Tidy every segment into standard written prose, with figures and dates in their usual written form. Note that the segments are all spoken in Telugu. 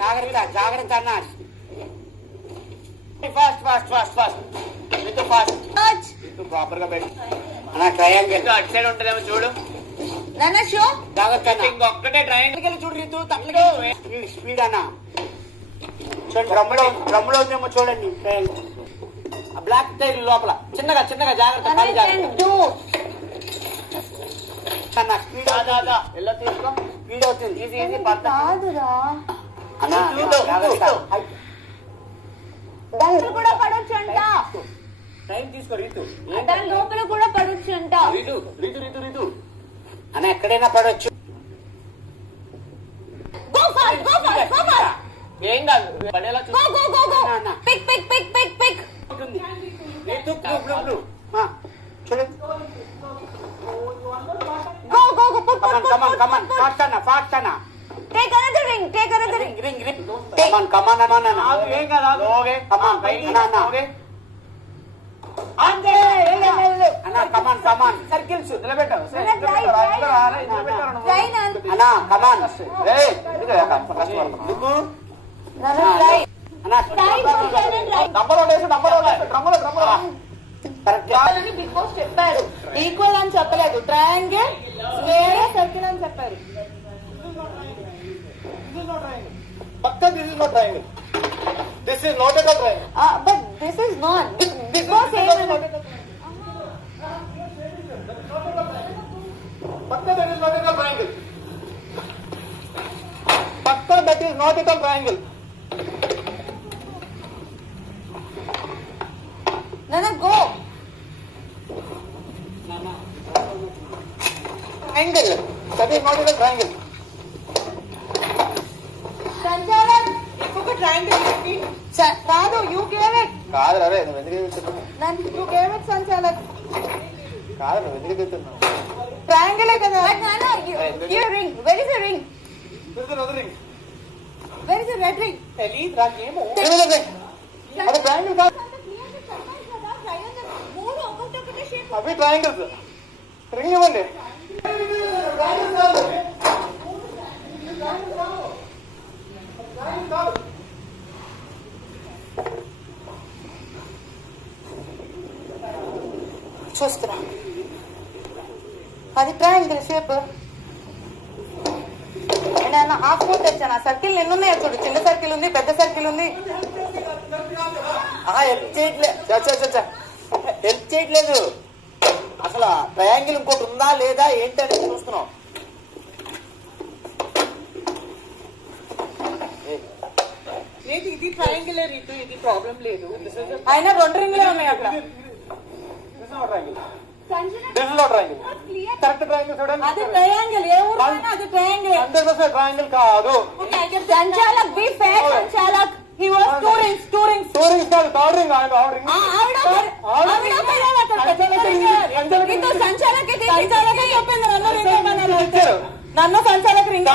జాగ్రత్త జాగ్రత్త అన్న. Fast fast fast fast with fast proper గా పెట్టి అన్న. ట్రయాంగిల్ అటు సైడ్ ఉంటదేమో చూడు నాన్న. షో జాగ్రత్త అన్న. ఇంకొక్కటే ట్రయాంగిల్ చూడు రీతు. తప్పగా స్పీడ్ అన్న. చూడండి డ్రమ్ లో ఉందేమో చూడండి. ట్రయాంగిల్ బ్లాక్ టైల్ లోపల చిన్నగా చిన్నగా జాగ్రత్త. స్పీడ్ ఎలా తీసుకో. స్పీడ్ అవుతుంది. ఈజీ ఈజీ కాదురా అన్న. దాంట్లో కూడా పడొచ్చు అంట. టైం తీసుకో రీతు. దాని లోపల కూడా పడొచ్చు అంట. రీతు రీతు రీతు రీతు అన్న. ఎక్కడైనా పడవచ్చు. Go fast go fast go fast. ఏం కాదు పడేలా go go go go. Pick pick pick pick pick. Ritu blue చూడండి. Go go go. Come on come on fast అన్న. ఫాస్ట్ అన్న. Take another ring. Take another ring. Ring ring. Come on come on అన్న. ఏం కాదు. ఓకే కమాన్ అన్న అన్న. ఓకే అంతే అన్న. కమాన్ కమాన్. సర్కిల్స్ నిలబెట్టావు అన్న. కమాన్. ఏయ్ ఎందుకు అన్న. నంబర్ వేసి నంబర్ డ్రమ్ములో డ్రమ్ములో బిగ్ బాస్ చెప్పారు. ఈక్వల్ అని చెప్పలేదు. ట్రయాంగిల్ స్క్వేర్ సర్కిల్ అని చెప్పారు. పక్క this is not triangle. This is not at all triangle. But this is not. Big Boss పక్క that is not at all triangle. పక్క that is not at all triangle. నాన్న go. Triangle. That is not even triangle. సంచాలక్ ఇంకొక ట్రయాంగిల్ ఏంటి? కాదు యు గేవ్ ఇట్. కాదు రే నువ్వు ఎందుకు చెప్తున్నావు? నన్ను యు గేవ్ ఇట్ సంచాలక్. కాదు నువ్వు ఎందుకు చెప్తున్నావు? ట్రయాంగిల్ కదా. నాన్న you ring. Where is the ring? There is another ring. Where is the red ring? తెలీదు నాకేమో. అది ట్రయాంగిల్ కాదు. మూడు ఒక్కొక్కటి షేప్. అవి ట్రయాంగిల్స్. రింగ్ ఇవ్వండి. చూస్తున్నా. అది ట్రయాంగిల్ షేప్. నేను హాఫ్ మూన్ తెచ్చాను. ఆ సర్కిల్ ఎన్ని ఉన్నాయో చూడు. చిన్న సర్కిల్ ఉంది, పెద్ద సర్కిల్ ఉంది. హెల్ప్ చేయట్లేదు. హెల్ప్ చేయట్లేదు. అసలు ట్రయాంగిల్ ఇంకోటి ఉందా లేదా ఏంటి అనేది చూస్తున్నాం. ఇది ట్రయాంగిల్ రీతు. ఇది ప్రాబ్లం లేదు. అయినా రెండు రింగ్లే ఉన్నాయి అక్కడ. కరెక్ట్ ట్రయాంగిల్ చూడండి. అది ట్రయాంగిల్. ఏ ఊరు అది ట్రయాంగిల్. 100% ట్రయాంగిల్ కాదు. సంచాలక్ బి ఫేర్. సంచాలక్ he was two rings కాదు. Third ring. నన్ను సంచాలక్ రింగ్.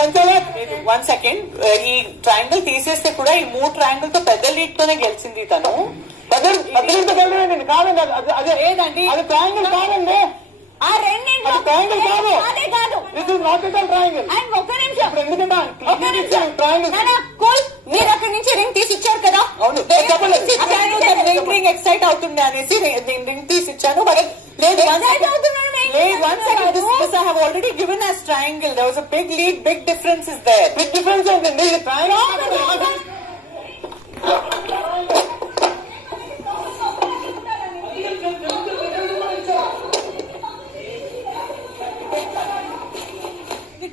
సంచాలక్ 1 సెకండ్. ఈ ట్రయాంగిల్ తీసేస్తే కూడా ఈ 3 ట్రయాంగిల్ తో పెద్ద లీడ్ తోనే గెలిచింది తను. కాదండి. అదే లేదండి. అది ట్రయాంగిల్ కాదండి. ఆ రెండింటిలో ట్రయాంగిల్ కాదు. అదే కాదు. This is not at all triangle. And ఒక్క నిమిషం. ఇప్పుడు ఎందుకంటే ఒక్క నిమిషం. కూల్. మీరు అక్కడి నుంచి రింగ్ తీసి ఇచ్చారు కదా. అవును. రింగ్ ఎక్సైట్ అవుతుండే అనేసి నేను రింగ్ తీసి ఇచ్చాను. బట్ లేదు. లేదు 1 second. This I have already given as triangle. There was a big lead. Big difference is there. Big difference ఏంటండి? ఇది ట్రయాంగిల్.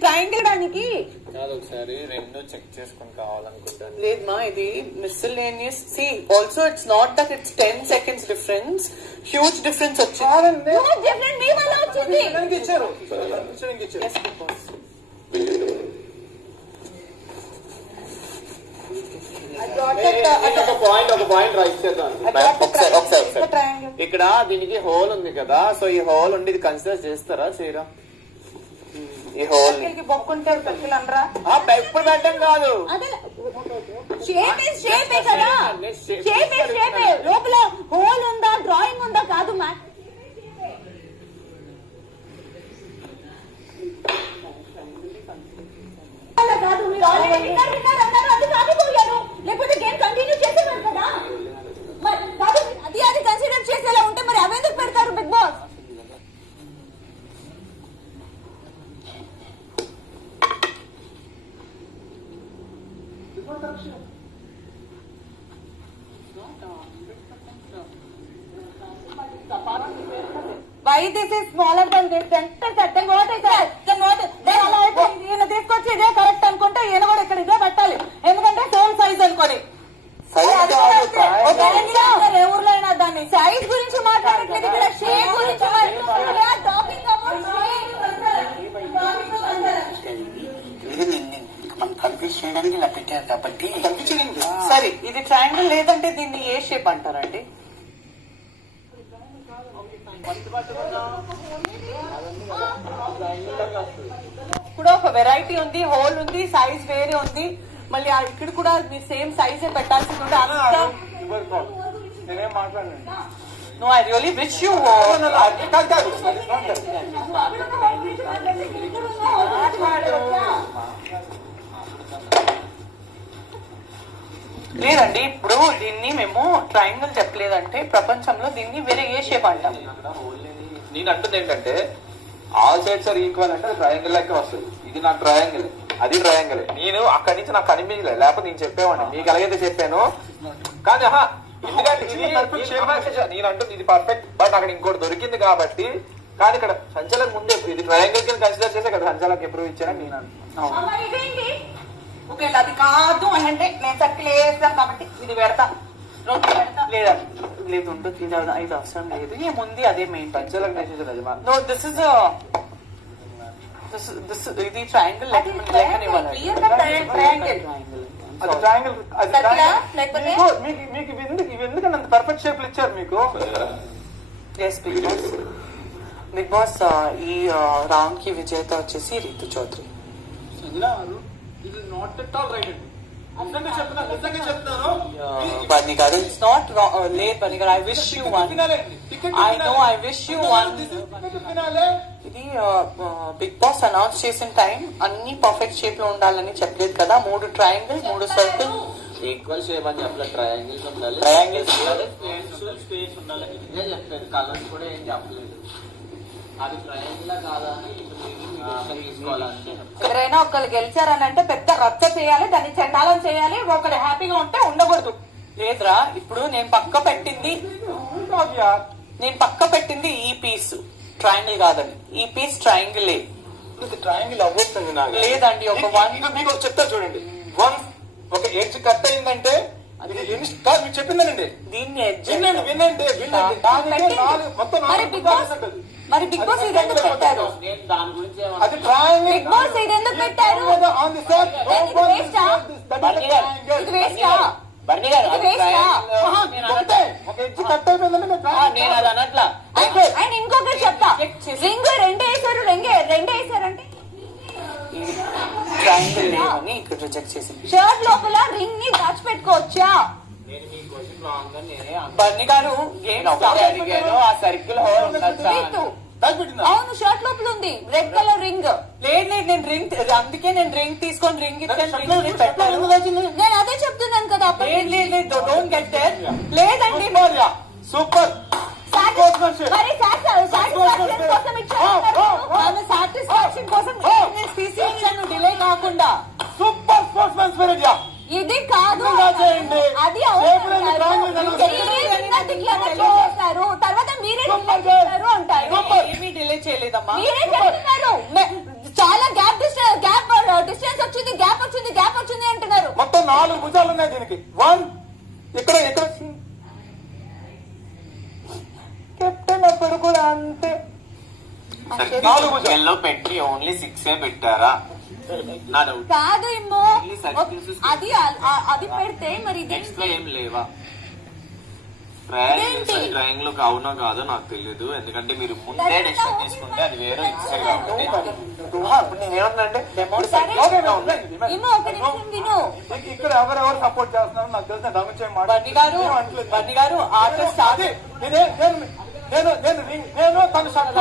ట్రయాంగిల్ దానికి కాదు. ఒకసారి రెండు చెక్ చేసుకుని కావాలనుకుంటాను. లేదు మా ఇది మిస్సెలేనియస్. See also it's not that it's 10 seconds difference. Huge difference వచ్చింది. డిఫరెంట్ మీ వల్ల వచ్చింది. ఇచ్చారు. Yes, because ఒక పాయింట్ రైట్ చేద్దాం. ఇక్కడ దీనికి హోల్ ఉంది కదా. సో ఈ హోల్ ఉండి ఇది కన్సిడర్ చేస్తారా చేయరా? ఈ హోల్ బొక్కుంటారు సర్కిల్ అనరా? ఇప్పుడు పెట్టడం కాదు. షేపే కదా. షేపే. లోపల హోల్ ఉందా డ్రాయింగ్ ఉందా కాదు మ్యామ్. కాదు మీరు ఆల్రెడీ విన్నర్ అన్నారు. Why this is smaller than this? Then what is that? Then what? Then అలా అయిపోయింది. ఈయన తీసుకొచ్చి ఇదే కరెక్ట్ అనుకుంటే ఈయన కూడా ఇక్కడ ఇదే పెట్టాలి. ఎందుకంటే సేమ్ సైజ్ అనుకోని. ఊర్లో అయినా దాన్ని సైజ్ గురించి మాట్లాడట్లేదు, ఇక్కడ షేప్ గురించి కన్ఫ్యూజ్ చేయడానికి ఇలా పెట్టారు కాబట్టి సరే ఇది ట్రయాంగిల్ లేదంటే దీన్ని ఏ షేప్ అంటారండి? కూడా ఒక వెరైటీ ఉంది, హోల్ ఉంది, సైజ్ వేరే ఉంది. మళ్ళీ ఇక్కడ కూడా మీరు సేమ్ సైజే పెట్టాల్సి ఉంటే నేనేం మాట్లాడండి. No I really wish you లేదండి. ఇప్పుడు దీన్ని మేము ట్రయాంగిల్ చెప్పలేదంటే ప్రపంచంలో దీన్ని వేరే ఏ షేప్ అంటాం. నేను అంటుంది ఏంటంటే ఆల్ సైడ్స్ ఆర్ ఈక్వల్ అంటే ట్రయాంగిల్ లెక్క వస్తుంది. ఇది నా ట్రయాంగిల్, అది ట్రయాంగిల్. నేను అక్కడి నుంచి నాకు కనిపించలేదు, లేకపోతే నేను చెప్పేవాడిని మీకు ఎలాగైతే చెప్పాను. కానీ ఎందుకంటే నేను అంటుంది ఇది పర్ఫెక్ట్, బట్ అక్కడ ఇంకోటి దొరికింది కాబట్టి. కానీ ఇక్కడ సంచలనం ముందే ఇది ట్రయాంగిల్ కింద కన్సిడర్ చేసి అక్కడ సంచలనం ఎప్పుడు ఇచ్చారని నేను అంటున్నాను. ఒకవేళ అది కాదు అని అంటే నేను సర్కిల్ వేస్తాను కాబట్టి ఇది పెడతా, లేదా లేదు ఉంటుంది, ఇది అవసరం లేదు, ఏముంది అదే మెయిన్ సంచలనం చేసేది నో దిస్ ఇస్ ఇది ట్రయాంగిల్ మీకు ఇవి ఎందుకని అంత పర్ఫెక్ట్ షేప్లు ఇచ్చారు మీకు? బిగ్ బాస్ ఈ రౌండ్ కి విజేత వచ్చేసి రీతు చౌదరి. Bunny గారు ఇట్స్ నాట్ లేట్. బన్నీ గారు I wish you one, I know I wish you one. ఇది బిగ్ బాస్ అనౌన్స్ చేసిన టైం అన్ని పర్ఫెక్ట్ షేప్ లో ఉండాలని చెప్పలేదు కదా. 3 ట్రయాంగిల్ 3 సర్కిల్ ఈక్వల్ షేప్ అని చెప్పలేదు. ట్రయాంగిల్స్ ఉండాలి, స్పేస్ ఉండాలి, ఇదే చెప్పలేదు. కలర్స్ కూడా ఏం చెప్పలేదు. అది ట్రయాంగిల్ కాదా అని తీసుకోవాలంటే ఎవరైనా ఒకళ్ళు గెలిచారని అంటే పెద్ద రచ్చ చేయాలి, దాన్ని చండాలం చేయాలి, ఒకరు హ్యాపీగా ఉంటే ఉండకూడదు. లేదురా. ఇప్పుడు నేను పక్క పెట్టింది ఈ పీస్ ట్రయాంగిల్ కాదని. ఈ పీస్ ట్రయాంగిల్ ట్రయాంగిల్ అవ్వస్తుంది నాకు లేదండి. ఒక వన్ మీకు చెప్తా చూడండి. వన్ ఒక ఎడ్జ్ కట్ అయిందంటే కాదు మీకు చెప్పిందనండి. దీన్ని ఎడ్జ్ వినండి. మొత్తం మరి బిగ్ బాస్ ఇది ఎందుకు పెట్టారు? నేను దాని గురించి అది ట్రయాంగిల్. బిగ్ బాస్ ఇది ఎందుకు పెట్టారు? ఆన్ ది సెట్ ఇది వేస్టా? ఇది వేస్టా? బర్నీ గారు ఇది వేస్టా? ఒక ఎడ్జ్ కట్ అయిపోయిందంటే నేను అది అనట్లా. ఆయన ఇంకొకటి చెప్తా, రింగ్ రెండే వేసారంటే ట్రయాంగిల్ లేవని ఇక్కడ రిజెక్ట్ చేసింది. షర్ట్ లోపల రింగ్ ని దాచిపెట్టుకోవచ్చా? నేను మీ క్వశ్చన్ రాంగ్ గా నేనే బన్నీ గారు అడిగాను. ఆ సర్కిల్ అవును, షర్ట్ లోపల ఉంది రెడ్ కలర్ రింగ్. లేదు నేను రింగ్, అందుకే నేను రింగ్ తీసుకొని రింగ్ ఇచ్చాను. నేను అదే చెప్తున్నాను కదా. Don't get there. లేదండి సూపర్ మరి సాటిస్ఫాక్షన్ కోసం సాటిస్ఫాక్షన్ కోసం తీసి ఇచ్చాను డిలే కాకుండా. Super sportsman spirit. ఇది కాదు, అది చేస్తారు. తర్వాత మీరే చేస్తారు అంటారు. ఏమీ డిలే చేయలేదమ్మా. మీరే చెప్తున్నారు చాలా గ్యాప్ డిస్టెన్స్ వచ్చింది, గ్యాప్ వచ్చింది అంటున్నారు. మొత్తం 4 భుజాలు ఉన్నాయి దీనికి. వన్ ఇక్కడ కెప్టెన్ అప్పుడు కూడా అంతే. 4 భుజాలు పెట్టి ఓన్లీ 6 పెట్టారా? కాదు ఇమ్మో, అది పెడితే మరి ఏం లేవా? ట్రయాంగిల్ అవునో కాదో నాకు తెలియదు, ఎందుకంటే మీరు ముందే డెసిషన్ తీసుకుంటే అది వేరే ఇచ్చారు కాబట్టి. ఇమ్మో ఒక నిమిషం విను. ఇక్కడ ఎవరెవరు సపోర్ట్ చేస్తున్నారు నాకు తెలిసిన రమేష్ బన్నీ గారు ఆర్టిస్ట్ నేను తన షర్ట్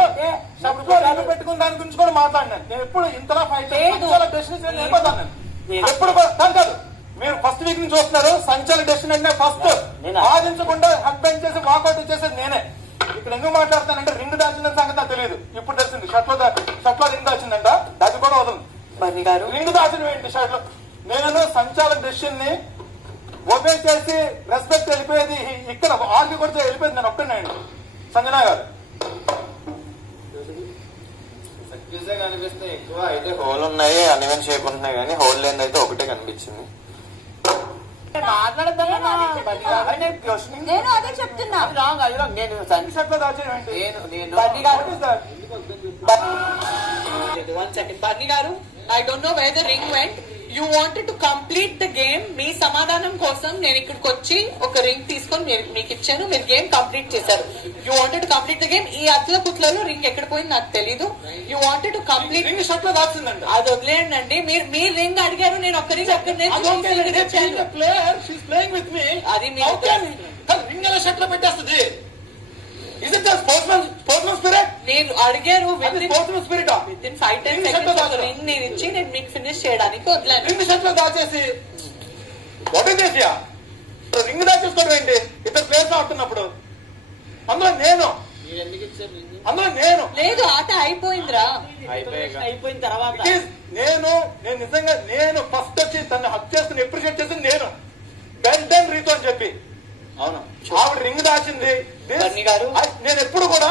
పెట్టుకున్న దాని గురించి కూడా మాట్లాడినాను. నేను ఎప్పుడు ఇంతలా ఫైట్ డెస్టినేషన్ వెళ్ళిపోతాను. ఎప్పుడు కాదు, మీరు ఫస్ట్ వీక్ నుంచి చూస్తున్నారు. సంచల డెస్టినేషన్ ఫస్ట్ వాదించకుండా హక్ బెంచ్ చేసి వాకౌట్ చేసేది నేనే. ఇక్కడ ఎందుకు మాట్లాడతానంటే రింగ్ దాచిన సంగతి నాకు తెలియదు, ఇప్పుడు తెలిసింది. షర్ట్ లో రింగ్ దాచిందంట, అది కూడా వదలండి. బన్నీ గారు రింగ్ దాచిన ఏంటి షర్ట్ లో? నేను సంచాలక డెసిషన్ ని ఒబే చేసి రెస్పెక్ట్ వెళ్ళిపోయేది ఇక్కడ ఆర్గ్యూ కొడితే వెళ్ళిపోయేది నేను ఒక్కడినండి సంజనా గారు. సర్కిల్సే కనిపిస్తాయి ఎక్కువ, అయితే హోల్ ఉన్నాయి అన్ఈవెన్ షేప్ ఉంటున్నాయి కానీ హోల్ లేని అయితే ఒకటే కనిపించింది. నేను అదే చెప్తున్నా. One second. Barney garu, I don't know where the ring went. You wanted to complete the game. మీ సమాధానం కోసం నేను ఇక్కడికి వచ్చి ఒక రింగ్ తీసుకొని మీకు ఇచ్చాను, మీరు గేమ్ కంప్లీట్ చేశారు. You wanted to complete the game. ఈ అట్ల కుట్లలో రింగ్ ఎక్కడ పోయింది నాకు తెలీదు. You wanted to complete. Ring shirt లో దాచిందండి. అది వదిలేయండి. మీరు రింగ్ అడిగారు, నేను ఒక్క రింగ్ అక్కడ player she's playing with me. అది రింగ్ ఎలా షర్ట్ లో పెట్టేస్తుంది? Is it sportsman spirit? మీరు అడిగారు sportsman spirit. Within 5-10 seconds ring నేను ఇచ్చి నేను మీకు ఫినిష్ చేయడానికి వదిలేను. రింగ్ షర్ట్ లో దాచేసి వాట్ ఇస్ దిస్? రింగ్ దాచేసుకోవడం ఏంటి? ఇద్దరు ప్లేయర్స్ ఆడుతున్నప్పుడు అందులో నేను మీరు ఎందుకు ఇచ్చారు రింగ్? అందులో నేను లేదు, ఆట అయిపోయిందిరా. అయిపోయిన తర్వాత నేను నిజంగా నేను ఫస్ట్ వచ్చి తను హక్ చేసుకుని ఎప్రిషియేట్ చేసింది నేను. వెల్ డన్ రీతు అని చెప్పి. అవును, ఆవిడ రింగ్ దాచింది. బన్నీ గారు, నేను ఎప్పుడు కూడా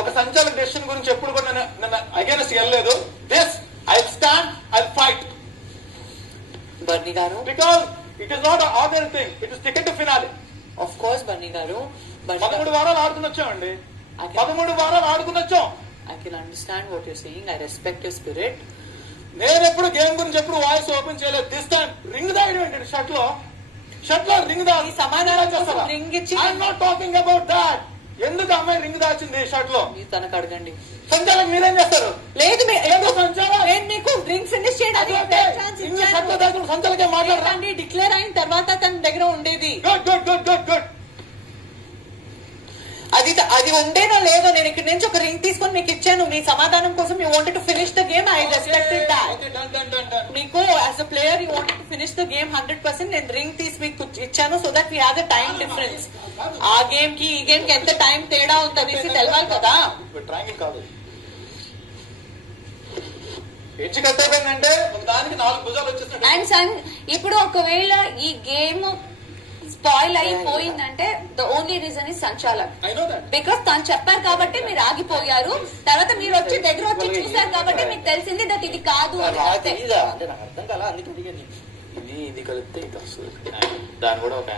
ఒక సంచాలక డెసిషన్ గురించి ఎప్పుడు కూడా నన్ను అగైనెస్ట్ వెళ్ళలేదు. This I stand, I fight. Bunny గారు, because it is not ordinary thing, it is ticket to finale. Of course Bunny గారు, 13 వారాలు ఆడుకుని వచ్చామండి. 13 వారాలు ఆడుకుని వచ్చాం. I can understand what you're saying. I respect your spirit. నేను ఎప్పుడు గేమ్ గురించి ఎప్పుడు వాయిస్ ఓపెన్ చేయలేదు. దిస్ టైం రింగ్ దాయడం ఏంటండి? షర్ట్ లో రింగ్ దా ఈ సమాధానం కోసం రింగ్ ఇచ్చి I'm not talking about that. ఎందుకు అమ్మాయి రింగ్ దాచింది షర్ట్ లో? మీరు తనకు అడగండి. సంచాలక్ మీరేం చేస్తారు? లేదు, సంచాలక్ నేను మీకు రింగ్ ఫినిష్ చేయడానికి షర్ట్ లో దాచిన సంచాలకే మాట్లాడరా? డిక్లేర్ అయిన తర్వాత తన దగ్గర ఉండేది. Good good good good good. అది ఉండేనో లేదో నేను ఇక్కడ నుంచి ఒక రింగ్ తీసుకొని మీకు ఇచ్చాను. మీ సమాధానం కోసం you wanted to finish the game. I respected that. మీకు as a player you wanted to finish the game 100%. నేను రింగ్ తీసి మీకు ఇచ్చాను so that we have the time difference. ఆ గేమ్ కి ఈ గేమ్ కి ఎంత టైం తేడా ఉంటుంది తెలవాలి కదా. ట్రయాంగిల్ కాదు, ఎడ్జ్ కట్ అయిపోయిందంటే దానికి 4 భుజాలు వచ్చేస్తాయి. అండ్ సన్, ఇప్పుడు ఒకవేళ ఈ గేమ్ స్పాయిల్ అయిపోయిందంటే ద ఓన్లీ రీజన్ ఇస్ సంచాలక్. I know that. బికాస్ తను చెప్పారు కాబట్టి మీరు ఆగిపోయారు. తర్వాత మీరు వచ్చి దగ్గర వచ్చి చూసారు కాబట్టి మీకు తెలిసింది దట్ ఇది కాదు అని. అంటే నాకు అర్థం కాల, అందుకే అడిగాను. ఇది కలిపితే ఇది వస్తుంది, దాని కూడా ఒక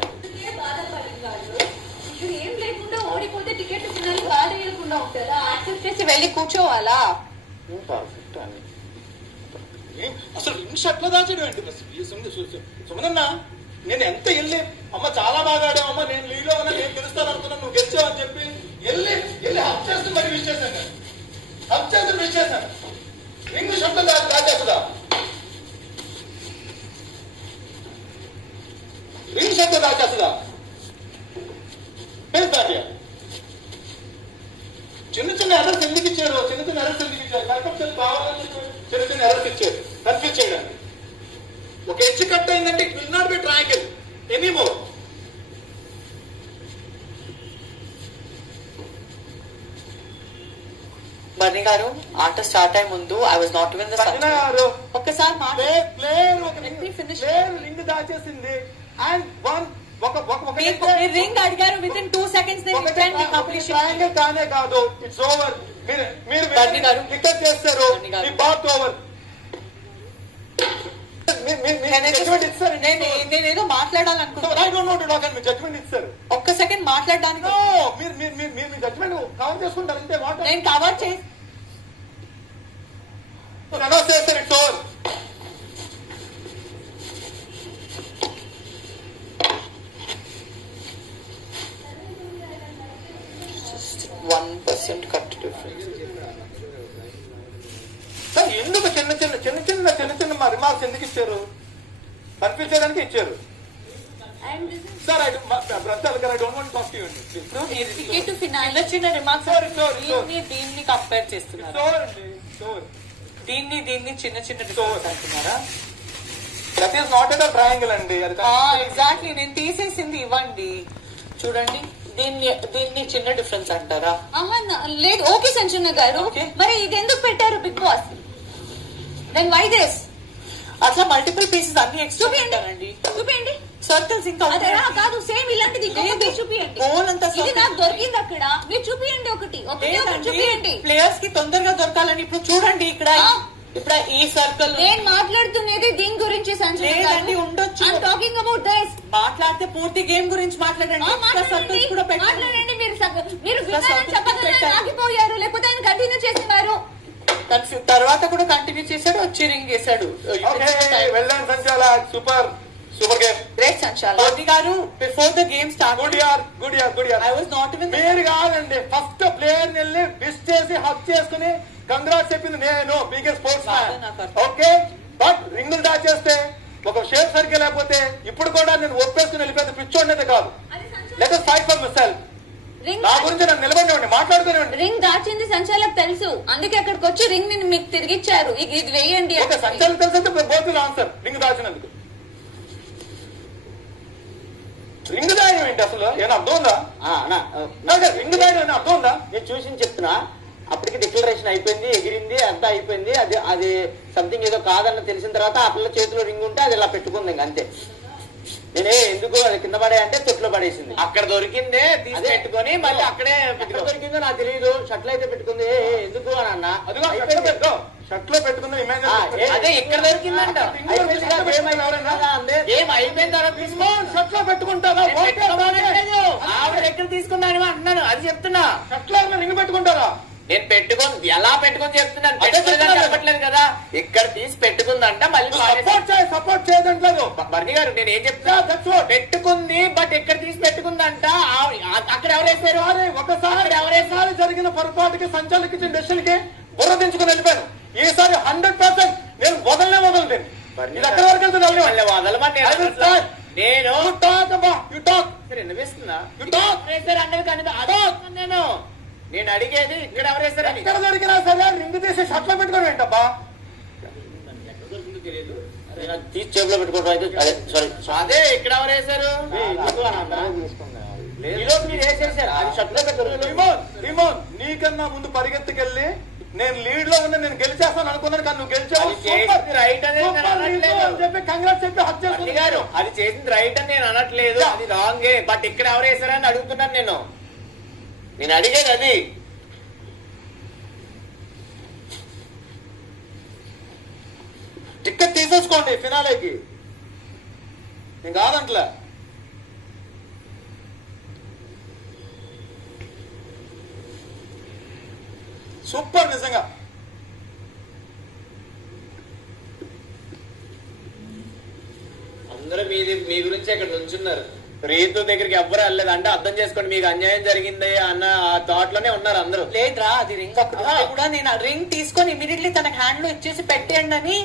ఇప్పుడు ఏం లేకుండా ఓడిపోతే టికెట్ ఫినాలి బాధ వేయకుండా ఉంటారా? యాక్సెప్ట్ చేసి వెళ్ళి కూర్చోవాలా? పర్ఫెక్ట్ అని. అసలు రింగ్ షర్ట్ లో దాచడం ఏంటి? సుమనన్న, నేను ఎంత వెళ్ళి అమ్మ చాలా బాగా ఆడావమ్మా, నేను లీలో ఉన్నా, నేను గెలుస్తాను అనుకున్నా, నువ్వు గెలిచావు అని చెప్పి వెళ్ళి హక్ చేస్తూ మరి విష్ చేశాను. హక్ చేస్తూ విష్ చేశాను. రింగ్ షర్ట్ లో దాచేస్తుందా? రింగ్ షర్ట్ లో దాచేస్తుందా? చిన్న ఎర్రర్స్ ఎందుకు ఇచ్చారు? చిన్న ఎర్రర్స్ ఎందుకు ఇచ్చారు? కరెక్ట్ కావాలని చిన్న ఎర్రర్స్ ఇచ్చారు కన్ఫ్యూజ్ చేయడానికి. ఒక ఎడ్జ్ కట్ అయిందంటే it will not be triangle anymore. Bunny గారు, ఆట స్టార్ట్ అయ్యే ముందు I was not even the Sanjana గారు, ఒక్కసారి ప్లేయర్ రింగ్ దాచేసింది అండ్ మీరు రింగ్ అడిగారు విత్ ఇన్ 2 seconds ట్రయాంగిల్ కానే కాదు. It's over. మీరు బన్నీ గారు క్రికెట్ చేస్తారు, మీ బాత్ ఓవర్. నేనేదో మాట్లాడాలనుకుంటున్నాను. జడ్జ్మెంట్ ఇస్తారు. ఒక్క సెకండ్ మాట్లాడడానికి మీరు జడ్జ్మెంట్ కవర్ చేసుకుంటారు అంతే. నేను కవర్ చేసి అనౌన్స్ చేస్తారు. It's over. Cut difference. ఎందుకు చిన్న మా రిమార్క్స్ ఎందుకు ఇచ్చారు? కన్ఫ్యూజ్ చేయడానికి ఇచ్చారు sir. I don't want talk to you. Ticket finale చిన్న రిమార్క్స్ దీన్ని కంపేర్ చేస్తున్నారు. దీన్ని చిన్న డిఫరెన్స్ అంటున్నారా? That is not at triangle అండి. ఎగ్జాక్ట్లీ, నేను తీసేసింది ఇవ్వండి చూడండి. దీన్ని చిన్న డిఫరెన్స్ అంటారా? లేదు. ఓకే సంజన గారు, మరి ఇది ఎందుకు పెట్టారు big boss? Then why this? అట్లా మల్టిపుల్ పీసెస్ అన్ని ఎక్స్ట్రా చూపియండి అండి. చూపియండి సర్కిల్స్ ఇంకా అదే కాదు సేమ్ ఇలాంటిది ఇంకొకటి మీరు చూపియండి గోల్ అంతా ఇది నాకు దొరికింది అక్కడ మీరు చూపియండి ఒకటి చూపియండి ప్లేయర్స్ కి తొందరగా దొరకాలని ఇప్పుడు చూడండి ఇక్కడ ఆ. ఇప్పుడు ఈ సర్కిల్ నేను మాట్లాడుతున్నది దీని గురించి లేదండి, ఉండొచ్చు. టాకింగ్ అబౌట్ దిస్ మాట్లాడితే పూర్తి గేమ్ గురించి మాట్లాడండి. సర్కిల్స్ కూడా పెట్టండి. మాట్లాడండి మీరు ఇంకా విన్నారని circles చెప్పగానే పెట్టండి. ఆగిపోయారు లేకపోతే ఆయన కంటిన్యూ చేసేవారు తర్వాత కూడా కంటిన్యూ చేశాడు, వచ్చి రింగ్ చేశాడు. వెళ్ళండి సంచాల, సూపర్ సూపర్ గేమ్. గ్రేట్ సంచాల్ గారు. Before the game start good యార్ గుడ్ యార్ గుడ్ యార్. ఐ వాజ్ నాట్ ఈవెన్ మీరు కాదండి, ఫస్ట్ ప్లేయర్ వెళ్ళి విష్ చేసి హక్ చేసుకుని కంగ్రాట్స్ చెప్పింది నేను, బిగ్గెస్ట్ స్పోర్ట్స్ మ్యాన్. నాకు అర్థం. ఓకే, బట్ రింగులు దాచేస్తే ఒక షేప్ సర్కిల్ లేకపోతే ఇప్పుడు కూడా నేను ఒప్పేసుకుని వెళ్ళిపోతే పిచ్చోడేది కాదు. Let us fight for myself. నా గురించి నన్ను నిలబడివ్వండి, మాట్లాడుకునేవ్వండి. రింగ్ దాచింది సంచాలకు తెలుసు, అందుకే అక్కడికి వచ్చి రింగ్ ని మీకు తిరిగిచ్చారు. ఇది వేయండి ఓకే, సంచాలకు తెలిసి అయితే బోతులు ఆన్సర్ రింగ్ దాచినందుకు. రింగ్ దాయడం ఏంటి అసలు? ఏమైనా అర్థం ఉందా? రింగ్ దాయడం ఏమైనా అర్థం ఉందా? నేను చూసి చెప్తున్నా. అప్పటికి డిక్లరేషన్ అయిపోయింది, ఎగిరింది, అంతా అయిపోయింది. అది సంథింగ్ ఏదో కాదన్న తెలిసిన తర్వాత ఆ పిల్ల చేతిలో రింగ్ ఉంటే అది ఇలా పెట్టుకుంది ఇంక అంతే. నేనే ఎందుకు అది కింద పడే అంటే తొట్లో పడేసింది. అక్కడ దొరికిందే తీసి పెట్టుకొని మళ్ళీ అక్కడే ఎక్కడ దొరికిందో నాకు తెలియదు. షర్ట్లు అయితే పెట్టుకుంది. ఎందుకు అని అన్న. అదిగో షర్ట్ లో పెట్టుకున్న ఇమేజ్. అదే ఇక్కడ దొరికిందంట. ఏం అయిపోయిన తర్వాత షర్ట్ లో పెట్టుకుంటారా? ఆవిడ దగ్గర తీసుకున్నాను అంటున్నాను, అది చెప్తున్నా. షర్ట్ లో రింగ్ పెట్టుకుంటారా? నేను పెట్టుకొని ఎలా పెట్టుకొని చెప్తున్నాను, అదే పెట్టుకోలేదని చెప్తున్నాను. చెప్పట్లేదు కదా. ఇక్కడ తీసి పెట్టుకుందంట మళ్ళీ సపోర్ట్ చేయదంటలేదు. బర్ని గారు నేను ఏం చెప్తున్నా, పెట్టుకుంది బట్ ఎక్కడ తీసి పెట్టుకుందంట. అక్కడ ఎవరేసారు? ఒకసారి జరిగిన పొరపాటుకి సంచాలకి ఇచ్చిన డెసిషన్ కి బుర్ర దించుకుని వెళ్ళిపోయాను. ఈసారి 100% నేను వదలలేదు. ఇది ఎక్కడ వరకు వెళ్తుంది? మళ్ళీ వదలమని నేను వినిపిస్తున్నా నేను అడిగేది ఇక్కడ ఎవరేసారని. ఎక్కడ దొరికినా సరే రింగ్ తీసి షర్ట్ లో పెట్టుకోవడం ఏంటబ్బా? తీసి చేతిలో పెట్టుకోవడం అయితే సారీ. అదే ఇక్కడ ఎవరేసారు? ఈరోజు మీరు వేసేసారు. అది షర్ట్ లో పెట్టుకోవాలి. రిమోన్ నీకన్నా ముందు పరిగెత్తుకెళ్ళి నేను లీడ్ లో ఉన్నా, నేను గెలిచేస్తాను అనుకున్నాను కానీ నువ్వు గెలిచావు. అది చేసింది రైట్ అనేది నేను అనట్లేదు. అని చెప్పి కంగ్రాట్స్ చెప్పి హక్ బర్ని చేసుకుని గారు అది చేసింది రైట్ అని నేను అనట్లేదు, అది రాంగే. బట్ ఇక్కడ ఎవరేసారని అడుగుతున్నాను నేను అడిగేది అది. టికెట్ తీసేసుకోండి ఫినాలేకి. నేను కాదంట్లే. సూపర్ నిజంగా. అందరూ మీ గురించి అక్కడ నుంచున్నారు. రీతు దగ్గరికి ఎవ్వరు వెళ్ళలేదు అంటే అర్థం చేసుకోండి, మీకు అన్యాయం జరిగింది అన్న ఆ థాట్ లోనే ఉన్నారు అందరూ. లేదురా, అది రింగ్ అక్కడ ఉంటే కూడా నేను ఆ రింగ్ తీసుకొని ఇమీడియట్లీ తన హ్యాండ్ లో ఇచ్చేసి పెట్టేయండి అని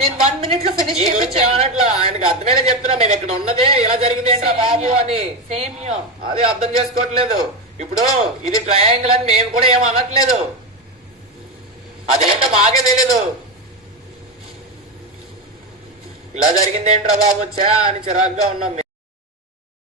నేను 1 minute లో ఫినిష్ మీ గురించి ఏమన్నట్లు ఆయనకు అర్థమైనా చెప్తున్నా, మేము ఇక్కడ ఉన్నదే ఇలా జరిగింది ఏంట్రా బాబు అని. సేమ్ ఇయర్ అదే అర్థం చేసుకోవట్లేదు. ఇప్పుడు ఇది ట్రయాంగిల్ అని మేము కూడా ఏం అనట్లేదు, అదేంటో మాకే తెలీదు. ఇలా జరిగింది ఏంట్రా బాబు చా అని చిరాగ్గా ఉన్నాం.